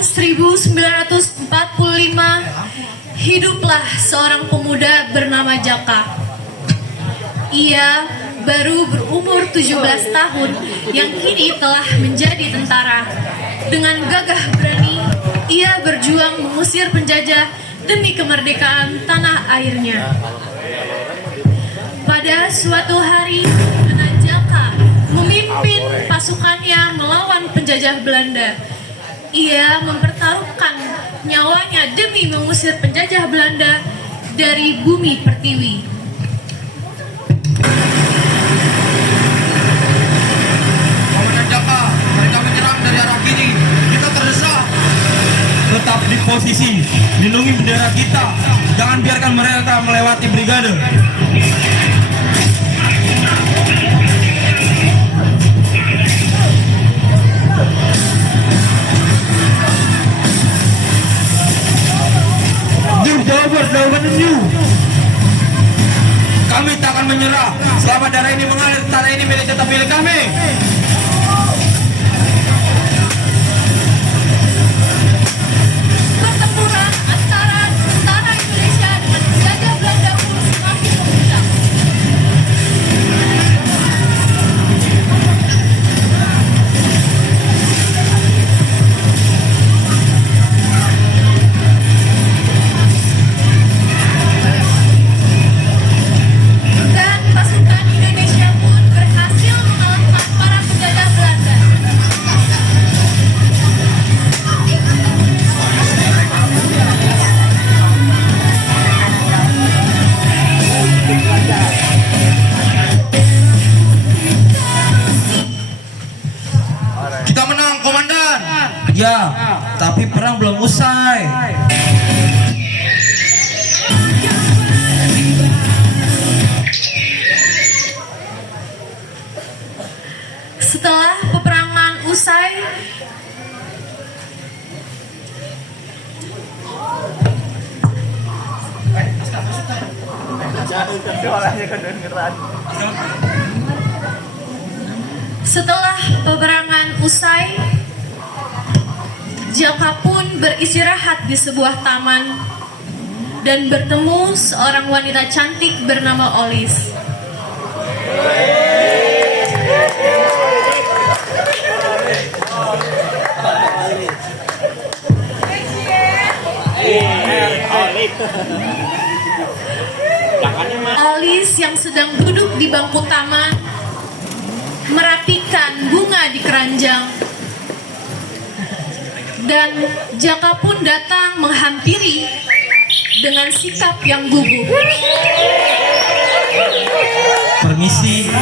1945, hiduplah seorang pemuda bernama Jaka. Ia baru berumur 17 tahun yang kini telah menjadi tentara. Dengan gagah berani, ia berjuang mengusir penjajah demi kemerdekaan tanah airnya. Pada suatu hari, Jaka memimpin pasukannya melawan penjajah Belanda. Ia mempertaruhkan nyawanya demi mengusir penjajah Belanda dari bumi pertiwi. Komandan Jaka, mereka menyerang dari arah kiri. Kita terdesak. Tetap di posisi, lindungi bendera kita. Jangan biarkan mereka melewati brigade. Kami tak akan menyerah selama darah ini mengalir. Tanah ini milik tetap milik kami. Pertempuran antara tentara Indonesia dengan penjajah Belanda pun semakin memuncak. Dan pasukan Indonesia pun berhasil mengalahkan para penjajah Belanda. Kita menang, komandan. Ya, tapi perang belum usai. Setelah peperangan usai, Jaka pun beristirahat di sebuah taman dan bertemu seorang wanita cantik bernama Olis. Olis yang sedang duduk di bangku taman merapikan bunga di keranjang, dan Jaka pun datang menghampiri dengan sikap yang gugup. Permisi,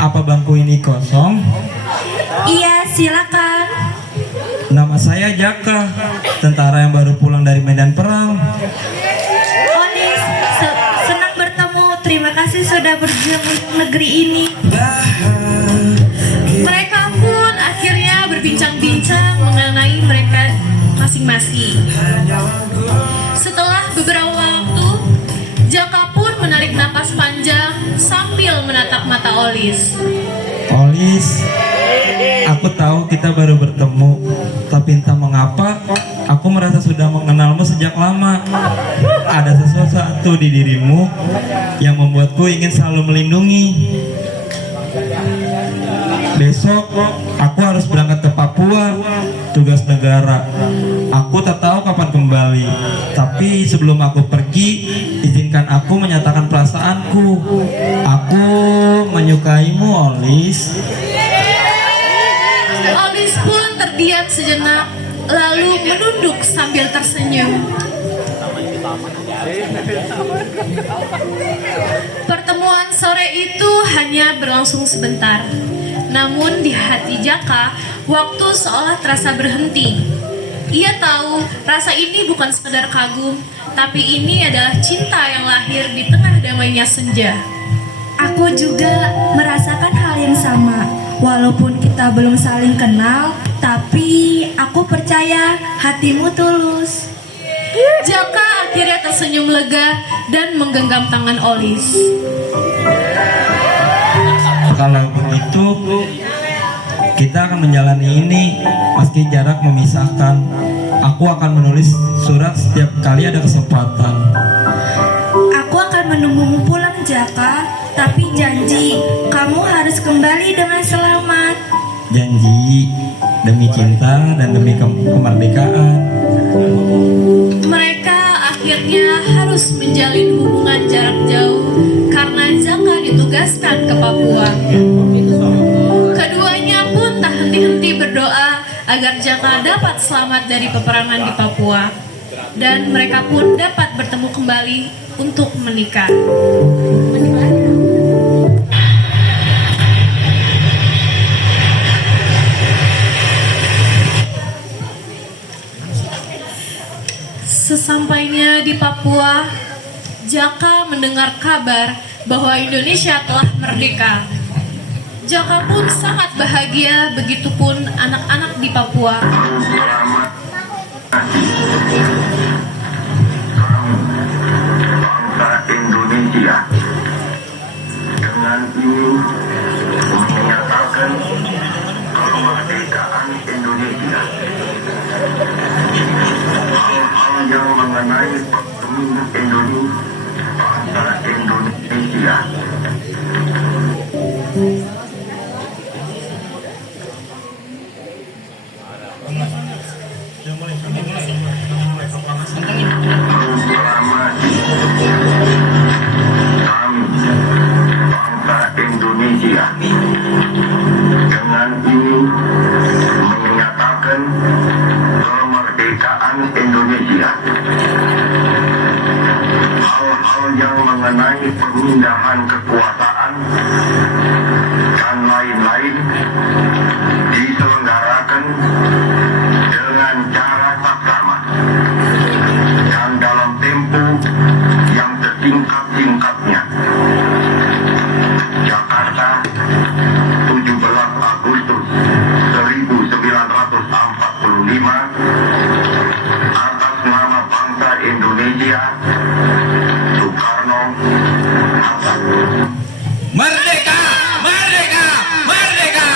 apa bangku ini kosong? Iya, silakan. Nama saya Jaka, tentara yang baru pulang dari medan perang. Olis, senang bertemu. Terima kasih sudah berjuang untuk negeri ini. Mereka pun akhirnya berbincang-bincang mengenai mereka masing-masing. Setelah beberapa waktu, Jaka pun menarik napas panjang sambil menatap mata Olis. Olis, aku tahu kita baru bertemu, tapi entah mengapa aku merasa sudah mengenalmu sejak lama. Ada sesuatu di dirimu yang membuatku ingin selalu melindungi. Besok aku harus berangkat ke Papua, tugas negara. Aku tak tahu kapan kembali, tapi sebelum aku pergi, izinkan aku menyatakan perasaanku. Aku menyukaimu, Olis. Olis pun terdiam sejenak, lalu menunduk sambil tersenyum. Pertemuan sore itu hanya berlangsung sebentar. Namun di hati Jaka, waktu seolah terasa berhenti. Ia tahu rasa ini bukan sekedar kagum, tapi ini adalah cinta yang lahir di tengah damainya senja. Aku juga merasakan hal yang sama. Walaupun kita belum saling kenal, tapi aku percaya hatimu tulus. Jaka akhirnya tersenyum lega dan menggenggam tangan Olis. Kalau begitu, Kita akan menjalani ini meski jarak memisahkan. Aku akan menulis surat setiap kali ada kesempatan. Aku akan menunggumu pulang, Jaka. Tapi janji, kamu harus kembali dengan selamat. Janji demi cinta dan demi kemerdekaan. Mereka akhirnya harus menjalin hubungan jarak jauh karena Jaka ditugaskan ke Papua. Keduanya pun tak henti-henti berdoa agar Jaka dapat selamat dari peperangan di Papua. Dan mereka pun dapat bertemu kembali untuk menikah. Sesampainya di Papua, Jaka mendengar kabar bahwa Indonesia telah merdeka. Jaka pun sangat bahagia, begitupun anak-anak di Papua. Bangsa Indonesia dengan ini menyatakan kemerdekaan Indonesia. Hal-hal yang mengenai perkembangan Indonesia, bangsa Indonesia. Selama kami bangsa Indonesia dengan ini menyatakan kemerdekaan Indonesia. Hal-hal yang mengenai pemindahan kekuasaan dan lain-lain diselenggarakan dengan cara saksama dan dalam tempo yang sesingkat-singkatnya. Jakarta, 17 Agustus 1945, atas nama bangsa Indonesia, Soekarno Hatta. Merdeka! Merdeka! Merdeka!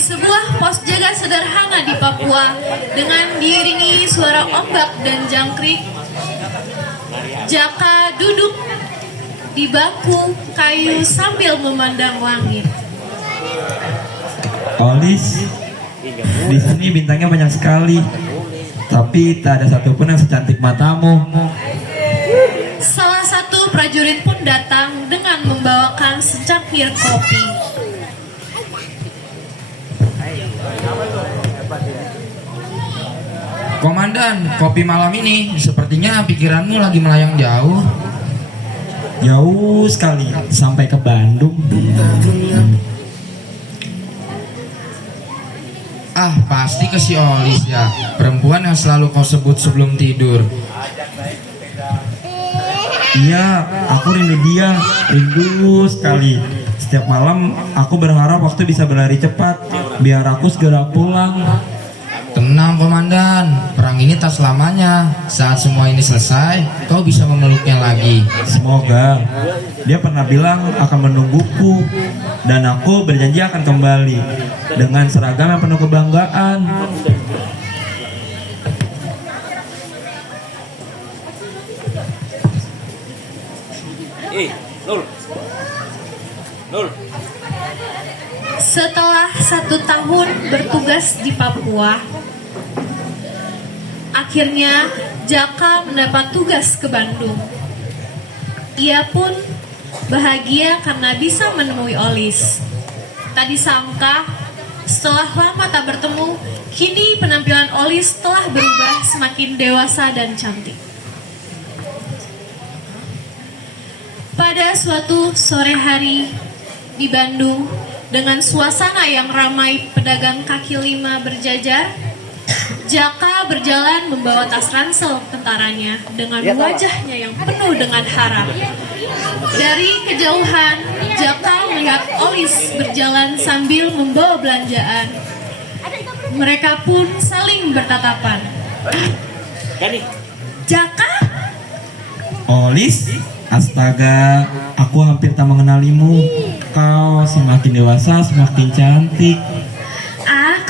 sebuah pos jaga sederhana di Papua dengan diiringi suara ombak dan jangkrik, Jaka duduk di bangku kayu sambil memandang langit. Olis, di sini bintangnya banyak sekali, tapi tak ada satupun yang secantik matamu. Salah satu prajurit pun datang dengan membawakan secangkir kopi. Komandan, kopi malam ini sepertinya pikiranmu lagi melayang jauh. Jauh sekali sampai ke Bandung. Ah, pasti ke si Olis ya, perempuan yang selalu kau sebut sebelum tidur. Iya, aku rindu dia, rindu sekali. Setiap malam aku berharap waktu bisa berlari cepat, biar aku segera pulang. Tenang komandan, perang ini tak selamanya. Saat semua ini selesai, kau bisa memeluknya lagi. Semoga. Dia pernah bilang akan menungguku, dan aku berjanji akan kembali dengan seragam yang penuh kebanggaan. Setelah 1 tahun bertugas di Papua, akhirnya Jaka mendapat tugas ke Bandung. Ia pun bahagia karena bisa menemui Olis. Tak disangka, setelah lama tak bertemu, kini penampilan Olis telah berubah semakin dewasa dan cantik. Pada suatu sore hari di Bandung, dengan suasana yang ramai pedagang kaki lima berjajar, Jaka berjalan membawa tas ransel tentaranya dengan wajahnya yang penuh dengan harap. Dari kejauhan, Jaka melihat Olis berjalan sambil membawa belanjaan. Mereka pun saling bertatapan. Jaka, Olis, astaga, aku hampir tak mengenalimu. Kau semakin dewasa, semakin cantik.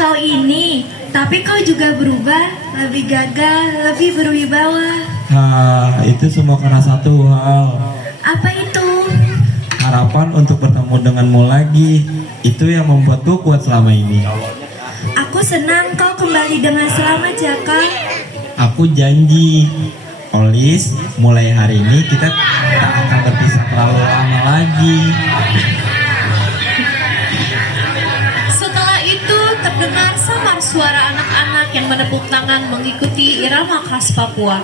kau ini, tapi kau juga berubah, lebih gagah, lebih berwibawa. Itu semua karena satu hal. Apa itu? Harapan untuk bertemu denganmu lagi. Itu yang membuatku kuat selama ini. Aku senang kau kembali dengan selamat, Jaka. Aku janji, Olis, mulai hari ini kita tak akan berpisah terlalu lama lagi. Setelah itu terdengar samar suara anak-anak yang menepuk tangan mengikuti irama khas Papua.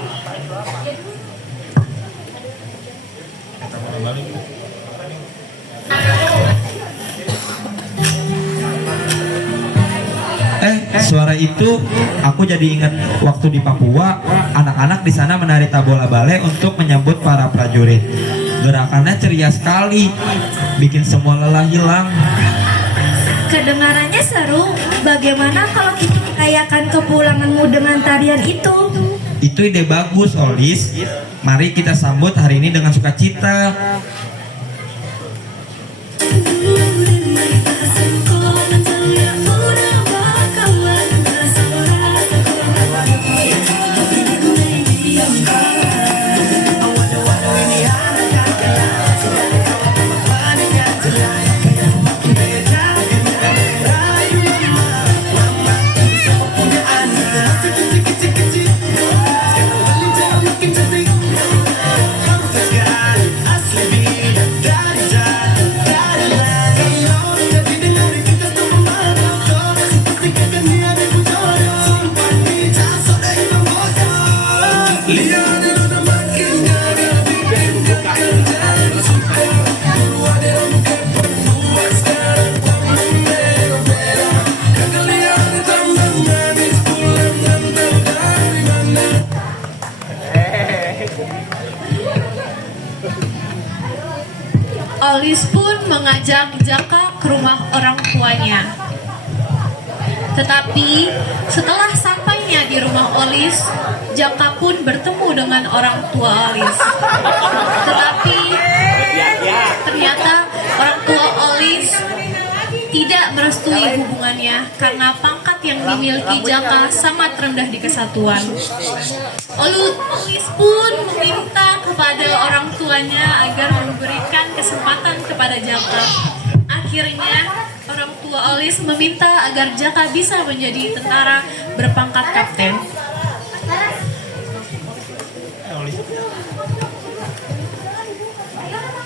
Suara itu aku jadi ingat waktu di Papua, anak-anak di sana menari tabola bale untuk menyambut para prajurit. Gerakannya ceria sekali, bikin semua lelah hilang. Kedengarannya seru. Bagaimana kalau kita rayakan kepulanganmu dengan tarian itu? Itu ide bagus, Olis. Mari kita sambut hari ini dengan sukacita. Olis pun mengajak Jaka ke rumah orang tuanya. Tetapi setelah sampainya di rumah Olis, Jaka pun bertemu dengan orang tua Olis. Tetapi ternyata orang tua Olis tidak merestui hubungannya karena pangkat yang dimiliki Jaka sangat rendah di kesatuan. Olis pun meminta kepada orang tuanya agar memberikan kesempatan kepada Jaka. Akhirnya orang tua Olis meminta agar Jaka bisa menjadi tentara berpangkat kapten.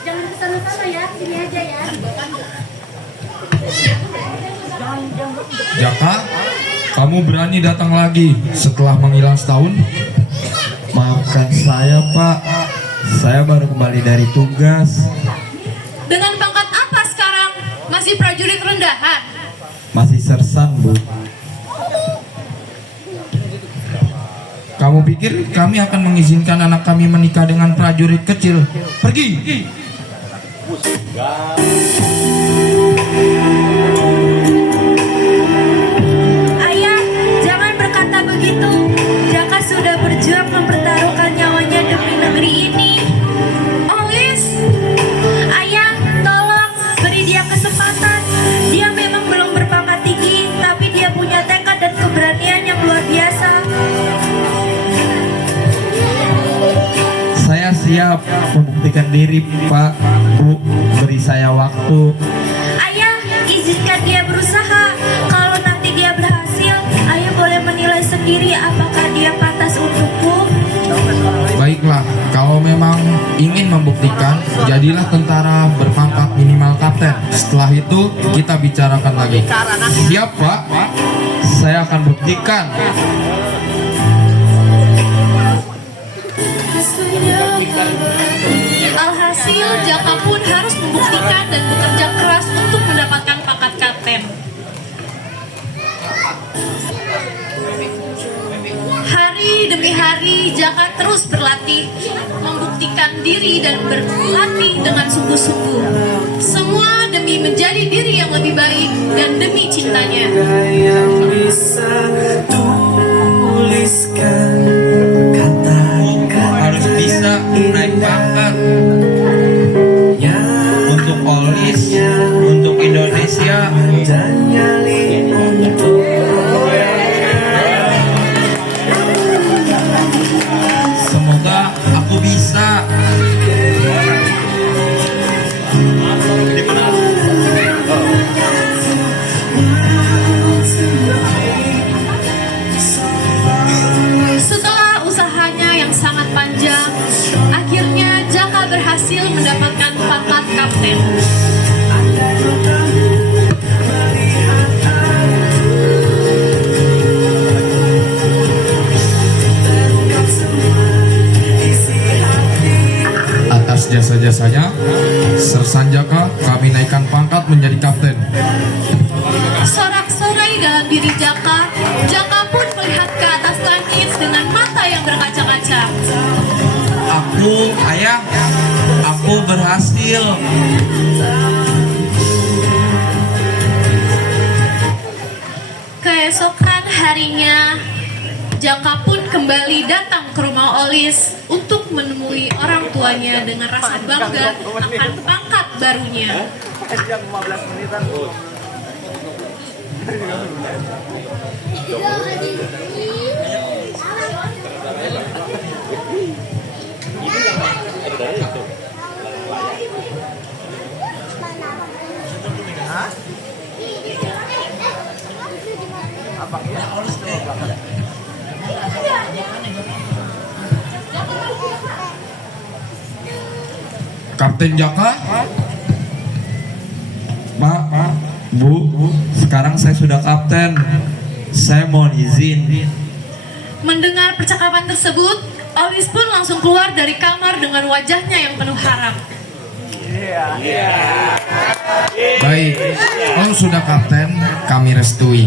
Jangan kesana-sana ya, sini aja ya. Jaka, kamu berani datang lagi setelah menghilang setahun? Maafkan saya, Pak. Saya baru kembali dari tugas. Dengan pangkat apa sekarang? Masih prajurit rendahan? Masih sersan, Bu. Kamu pikir kami akan mengizinkan anak kami menikah dengan prajurit kecil? Pergi! Ayah, jangan berkata begitu. Jaka sudah berjuang mempertaruhkan nyawanya demi negeri ini. Olis, Ayah, tolong beri dia kesempatan. Dia memang belum berpangkat tinggi, tapi dia punya tekad dan keberanian yang luar biasa. Saya siap membuktikan diri, Pak. Bu, beri saya waktu. Ayah, izinkan dia berusaha. Kalau nanti dia berhasil, ayah boleh menilai sendiri apakah dia pantas untukku. Baiklah, kalau memang ingin membuktikan, jadilah tentara berpangkat minimal kapten. Setelah itu, kita bicarakan lagi. Siap, Pak? Saya akan buktikan. alhasil Jaka pun harus membuktikan dan bekerja keras untuk mendapatkan pangkat kapten. Hari demi hari Jaka terus berlatih, membuktikan diri dan berlatih dengan sungguh-sungguh. Semua demi menjadi diri yang lebih baik dan demi cintanya. Yang bisa tuliskan Harus bisa naik pangkat untuk Olis, untuk Indonesia. dan nyali untuk Semoga aku bisa. Setelah usahanya yang sangat panjang, akhirnya Jaka berhasil mendapatkan pangkat kapten. Atas jasa-jasanya, Sersan Jaka kami naikkan pangkat menjadi kapten. Sorak-sorai dalam diri Jaka, Jaka pun melihat ke atas langit dengan mata yang berkaca-kaca. Aku berhasil. Keesokan harinya, Jaka pun kembali datang ke rumah Olis untuk menemui orang tuanya dengan rasa bangga akan pangkat barunya. Kapten Jaka, Pak, Bu, sekarang saya sudah kapten. Saya mohon izin. Mendengar percakapan tersebut, Olis pun langsung keluar dari kamar dengan wajahnya yang penuh harap. baik. Kau sudah kapten, kami restui.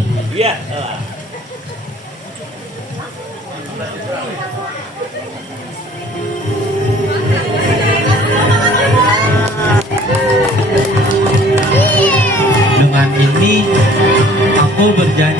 Dengan ini, aku berjanji